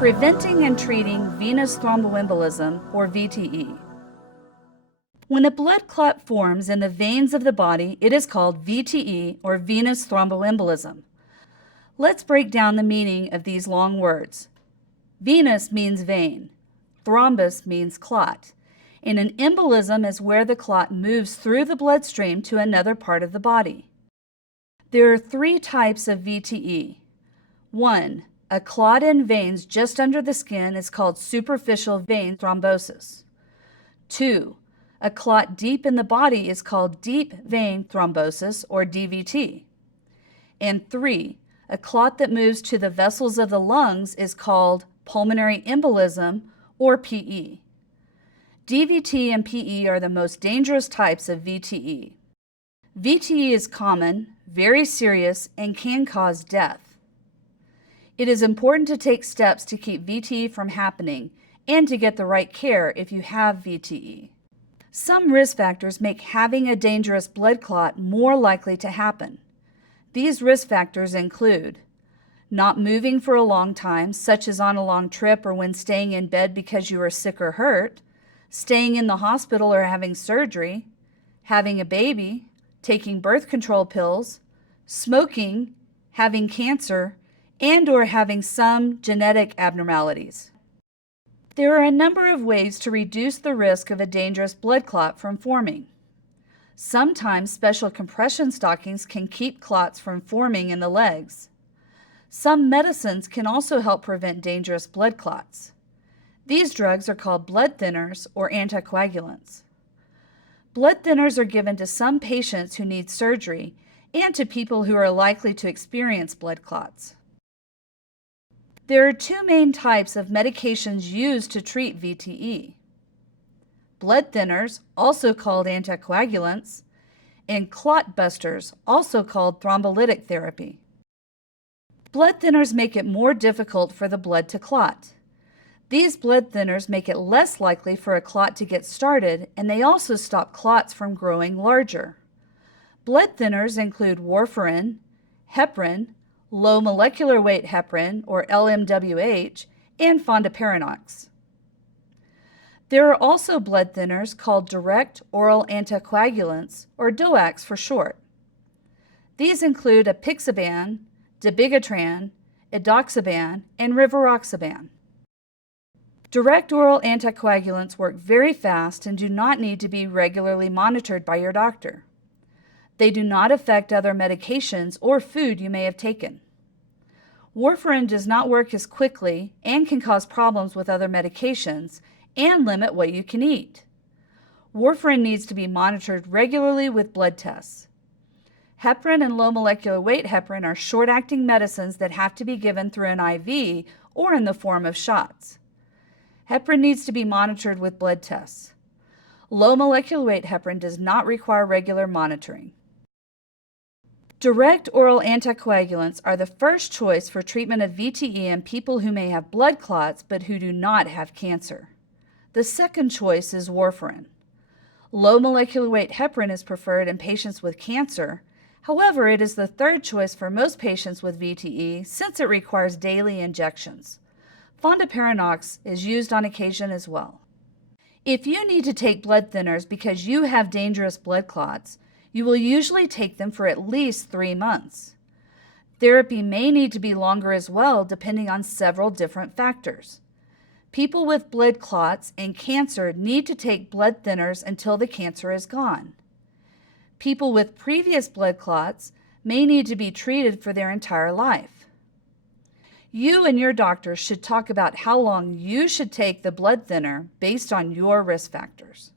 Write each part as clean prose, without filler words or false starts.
Preventing and treating venous thromboembolism, or VTE. When a blood clot forms in the veins of the body, it is called VTE, or venous thromboembolism. Let's break down the meaning of these long words. Venous means vein. Thrombus means clot. And an embolism is where the clot moves through the bloodstream to another part of the body. There are three types of VTE. 1. A clot in veins just under the skin is called superficial vein thrombosis. 2. A clot deep in the body is called deep vein thrombosis, or DVT. And 3. A clot that moves to the vessels of the lungs is called pulmonary embolism, or PE. DVT and PE are the most dangerous types of VTE. VTE is common, very serious, and can cause death. It is important to take steps to keep VTE from happening and to get the right care if you have VTE. Some risk factors make having a dangerous blood clot more likely to happen. These risk factors include not moving for a long time, such as on a long trip or when staying in bed because you are sick or hurt, staying in the hospital or having surgery, having a baby, taking birth control pills, smoking, having cancer, and/or having some genetic abnormalities. There are a number of ways to reduce the risk of a dangerous blood clot from forming. Sometimes special compression stockings can keep clots from forming in the legs. Some medicines can also help prevent dangerous blood clots. These drugs are called blood thinners or anticoagulants. Blood thinners are given to some patients who need surgery and to people who are likely to experience blood clots. There are two main types of medications used to treat VTE. Blood thinners, also called anticoagulants, and clot busters, also called thrombolytic therapy. Blood thinners make it more difficult for the blood to clot. These blood thinners make it less likely for a clot to get started, and they also stop clots from growing larger. Blood thinners include warfarin, heparin, low molecular weight heparin, or LMWH, and fondaparinux. There are also blood thinners called direct oral anticoagulants, or DOACs for short. These include apixaban, dabigatran, edoxaban, and rivaroxaban. Direct oral anticoagulants work very fast and do not need to be regularly monitored by your doctor. They do not affect other medications or food you may have taken. Warfarin does not work as quickly and can cause problems with other medications and limit what you can eat. Warfarin needs to be monitored regularly with blood tests. Heparin and low molecular weight heparin are short-acting medicines that have to be given through an IV or in the form of shots. Heparin needs to be monitored with blood tests. Low molecular weight heparin does not require regular monitoring. Direct oral anticoagulants are the first choice for treatment of VTE in people who may have blood clots but who do not have cancer. The second choice is warfarin. Low molecular weight heparin is preferred in patients with cancer. However, it is the third choice for most patients with VTE since it requires daily injections. Fondaparinux is used on occasion as well. If you need to take blood thinners because you have dangerous blood clots, you will usually take them for at least 3 months. Therapy may need to be longer as well, depending on several different factors. People with blood clots and cancer need to take blood thinners until the cancer is gone. People with previous blood clots may need to be treated for their entire life. You and your doctor should talk about how long you should take the blood thinner based on your risk factors.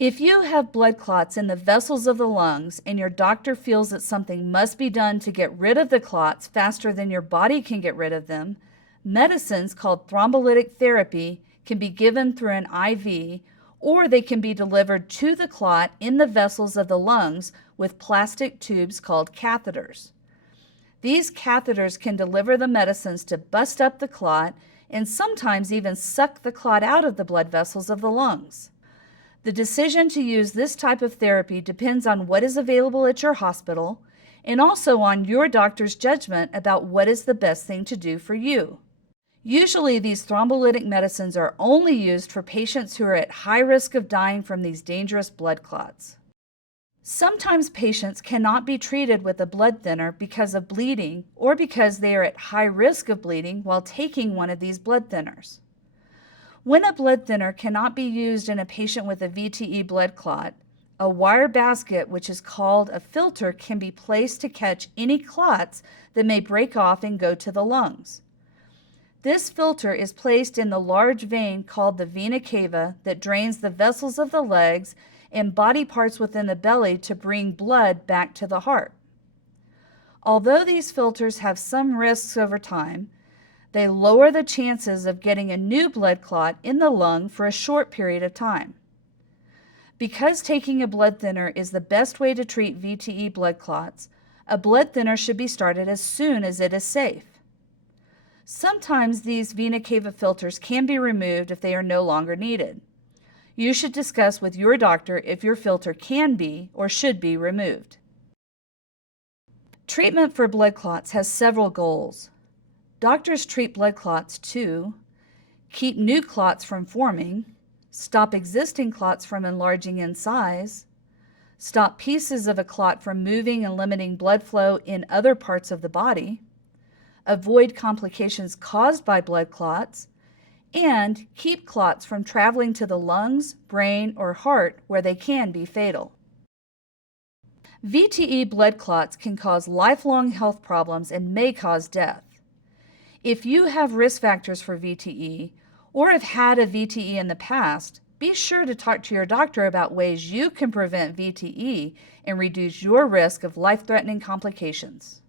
If you have blood clots in the vessels of the lungs and your doctor feels that something must be done to get rid of the clots faster than your body can get rid of them, medicines called thrombolytic therapy can be given through an IV, or they can be delivered to the clot in the vessels of the lungs with plastic tubes called catheters. These catheters can deliver the medicines to bust up the clot and sometimes even suck the clot out of the blood vessels of the lungs. The decision to use this type of therapy depends on what is available at your hospital and also on your doctor's judgment about what is the best thing to do for you. Usually, these thrombolytic medicines are only used for patients who are at high risk of dying from these dangerous blood clots. Sometimes patients cannot be treated with a blood thinner because of bleeding or because they are at high risk of bleeding while taking one of these blood thinners. When a blood thinner cannot be used in a patient with a VTE blood clot, a wire basket, which is called a filter, can be placed to catch any clots that may break off and go to the lungs. This filter is placed in the large vein called the vena cava that drains the vessels of the legs and body parts within the belly to bring blood back to the heart. Although these filters have some risks over time, they lower the chances of getting a new blood clot in the lung for a short period of time. Because taking a blood thinner is the best way to treat VTE blood clots, a blood thinner should be started as soon as it is safe. Sometimes these vena cava filters can be removed if they are no longer needed. You should discuss with your doctor if your filter can be or should be removed. Treatment for blood clots has several goals. Doctors treat blood clots to keep new clots from forming, stop existing clots from enlarging in size, stop pieces of a clot from moving and limiting blood flow in other parts of the body, avoid complications caused by blood clots, and keep clots from traveling to the lungs, brain, or heart where they can be fatal. VTE blood clots can cause lifelong health problems and may cause death. If you have risk factors for VTE or have had a VTE in the past, be sure to talk to your doctor about ways you can prevent VTE and reduce your risk of life-threatening complications.